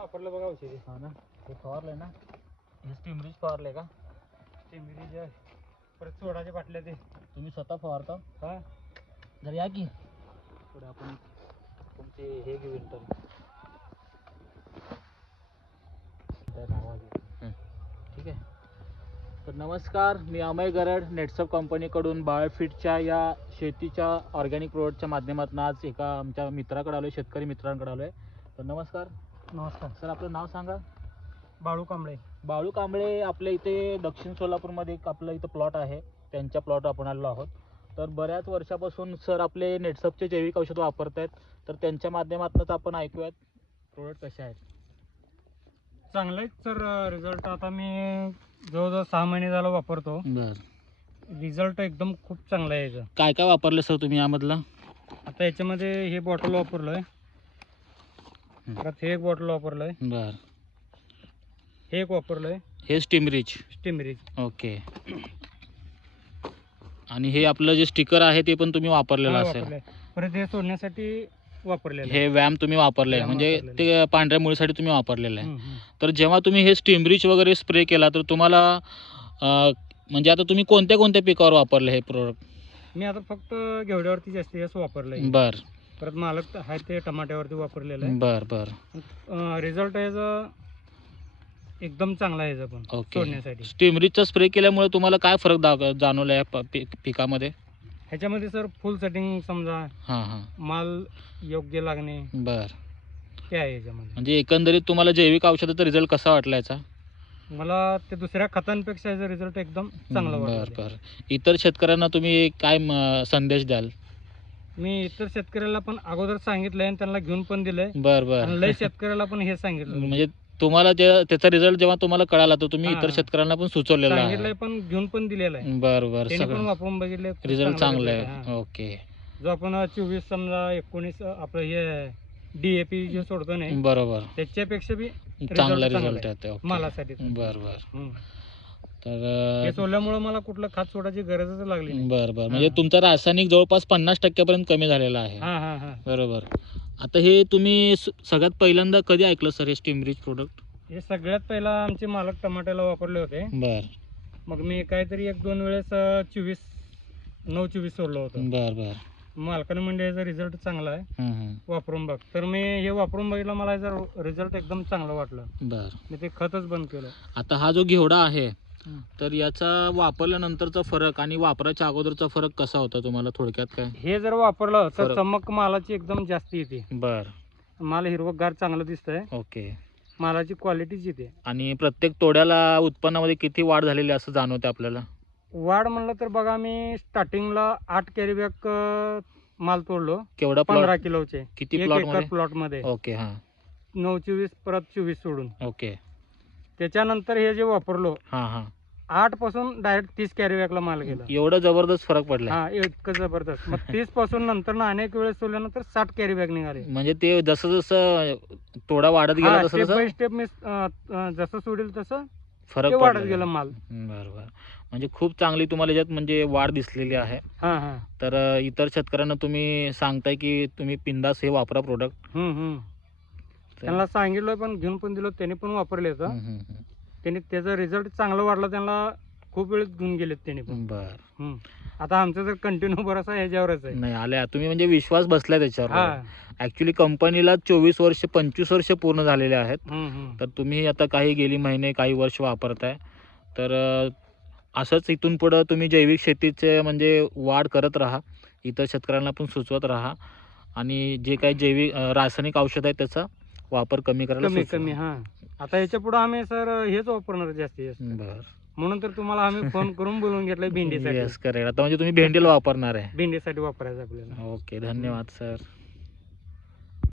वापरलं बघा औषधी. हा ना, हे फवारलंय ना, हे स्टीमरीज फवारले का? स्टीमरीज आहे, परत सोडाच्या बाटल्या ते तुम्ही स्वतः फवारता? हा. जर या की पुढे आपण तुमचे हे घेऊ इंटरव्ह्यू. ठीक आहे. तर नमस्कार, मी अमय गरड, नेटसप कंपनीकडून बायोफिटच्या या शेतीच्या ऑर्गॅनिक प्रोडक्टच्या माध्यमातून आज एका आमच्या मित्राकडे आलो आहे, शेतकरी मित्रांकडे आलो आहे. तर नमस्कार. नमस्कार सर, आपलं नाव सांगा. बाळू कांबळे. बाळू कांबळे, आपल्या इथे दक्षिण सोलापूरमध्ये एक आपलं इथं प्लॉट आहे, त्यांच्या प्लॉट आपण आलेलो आहोत. तर बऱ्याच वर्षापासून सर आपले नेटसपचे जैविक औषध वापरत आहेत. तर त्यांच्या माध्यमातूनच आपण ऐकूयात प्रोडक्ट कसे आहेत. चांगला आहे सर रिझल्ट. आता मी जवळजवळ 6 महिने झालं वापरतो. बरं, रिझल्ट एकदम खूप चांगला आहे याचा. काय काय वापरलं सर तुम्ही यामधलं? आता याच्यामध्ये हे बॉटल वापरलंय, परत हे एक बॉटल वापरलंय, बरं, हे एक वापरलंय, हे स्टीमरीज. स्टीमरीज. ओके. आणि हे आपलं जे स्टिकर आहे ते पण तुम्ही वापरलेलं असेल. वापरलंय. परत हे सोडण्यासाठी वापरलेलं हे व्यायाम तुम्ही वापरले, व्यायाम म्हणजे वापरलेलं. ते पांढऱ्या मुळीसाठी तुम्ही वापरलेलं आहे. आहे. तर जेव्हा तुम्ही हे स्टीमरीज वगैरे स्प्रे केला तर तुम्हाला म्हणजे आता तुम्ही कोणत्या कोणत्या पिकावर वापरले हे प्रोडक्ट? मी आता फक्त घेवड्यावरती जास्तीत जास्त वापरलंय. बर, परत मालक आहे ते टमाट्यावरती वापरलेलं आहे. बर बर. रिझल्ट याचा एकदम चांगला आहे याचा पण ओके. सोडण्यासाठी. स्टीमरीजचा स्प्रे केल्यामुळे तुम्हाला काय फरक जाणवला या पिकामध्ये? ह्याच्यामध्ये सर फुल सेटिंग समजा, हां हां, माल योग्य लागणे बर. ते आहे याच्यामध्ये. म्हणजे एकंदरीत तुम्हाला जैविक औषधाचा रिझल्ट कसा वाटला याचा? मला ते दुसऱ्या खतांपेक्षा याचा रिझल्ट एकदम चांगला बर वाटला. बर. इतर शेतकऱ्यांना तुम्ही काय संदेश द्याल? मी इतर शेतकऱ्याला पण अगोदर सांगितलंय आणि त्यांना घेऊन पण दिलंय. बर बर. आणि लय शेतकऱ्याला पण हे सांगितलं, म्हणजे तुम्हाला त्याचा रिझल्ट जेव्हा तुम्हाला कळाला तर तुम्ही हां, इतर हां. शेतकऱ्यांना पण सुचवलेलं सांगितलंय आहे. पण घेऊन पण दिलेलं आहे. बर बर. त्यांनी पण सगळं वापरून बघितले, खूप रिझल्ट चांगलं result आहे. हां. ओके. जो आपण 24 समजा 19 आपलं हे DAP जे सोडतो नाही, बरोबर, त्याच्यापेक्षा बी चांगला result रिझल्ट आहे येते. ओके. मालासाठी. बर बर. हं. तर हे सोडल्यामुळे मला कुठलं खत सोडायची गरजच लागली नाही. बर बर. म्हणजे हां. तुमचा रासायनिक जवळपास 50% पर्यंत कमी झालेला आहे. हा हा हा. बरोबर. आता हे तुम्ही सगळ्यात पहिल्यांदा कधी ऐकलं सर हे स्टीमरीज प्रोडक्ट? हे सगळ्यात पहिला आमचे मालक टमाट्याला वापरले होते. बर मग मी काहीतरी 1-2 वेळेस 9-24 सोडलं होतं. बर बर. मालकाने म्हणजे याचा रिझल्ट चांगला आहे, वापरून बघ. तर मी हे वापरून बघितलं, मला याचा रिझल्ट एकदम चांगला वाटलं. बर. मी ते खतच बंद केलं. आता हा जो घेवडा आहे तर याचा वापरल्यानंतरचा फरक आणि वापराच्या अगोदरचा फरक कसा होता तुम्हाला थोडक्यात काय? हे जर वापरलं तर फरक. चमक मालाची एकदम जास्त येते. बर. माल हिरवगार चांगलं दिसतंय, ओके. मालाची क्वालिटीच येते. आणि प्रत्येक तोड्याला उत्पन्नामध्ये किती वाढ झालेली असं जाणवते आपल्याला? वाढ म्हणलं तर बघा, मी स्टार्टिंगला 8 कॅरी बॅग माल तोडलो, केवढा 15 प्लॉट? किलोचे. किती 1 प्लॉट एकर मध्ये? प्लॉट मध्ये ओके. हां. 9-24 परत 24 सोडून. ओके. त्याच्यानंतर हे जे वापरलो, हां हां. 8 पासून डायरेक्ट 30 कॅरी बॅगला माल गेला. एवढा जबरदस्त फरक पडला? हा, इतकं जबरदस्त. मग 30 पासून नंतर ना अनेक वेळेस सोडल्यानंतर 60 कॅरी बॅग निघाले. म्हणजे ते जसं जसं तोडा वाढत गेला तसं स्टेप तसं बाय स्टेप मी जसं सोडेल तसं फरक ते वाढत पडला गेलं माल. बरोबर. म्हणजे खूप चांगली तुम्हाला याच्यात म्हणजे वाढ दिसलेली आहे. हा हा. तर इतर शेतकऱ्यांना तुम्ही सांगताय की तुम्ही बिंदास हे वापरा प्रोडक्ट? त्यांना सांगितलं पण घेऊन पण दिलं, त्यांनी पण वापरले. त्यांनी त्याचा रिझल्ट चांगला वाटला, त्यांना खूप वेळेस घेऊन गेलेत त्यांनी पण. बर. आता आमचं जर कंटिन्यू भरोसा ह्याच्यावरच आहे. नाही आल्या तुम्ही म्हणजे विश्वास बसलाय त्याच्यावर. हा. ऍक्च्युली कंपनीला 24 वर्ष 25 वर्ष पूर्ण झालेले आहेत. तर तुम्ही आता काही गेली महिने काही वर्ष वापरताय. तर असंच इथून पुढं तुम्ही जैविक शेतीचे म्हणजे वाढ करत राहा, इतर शेतकऱ्यांना पण सुचवत राहा आणि जे काही जैविक रासायनिक औषध आहे त्याचा वापर कमी करायला कमी. हा, आता याच्या पुढे आम्ही सर हेच वापरणार जास्तीत जास्त. बर. म्हणून तर तुम्हाला आम्ही फोन करून बोलून घेतलंय भेंडीसाठी. Yes, correct. आता म्हणजे तुम्ही भेंडीला वापरणार आहे? भेंडीसाठी वापरायचं आपल्याला. ओके. धन्यवाद सर.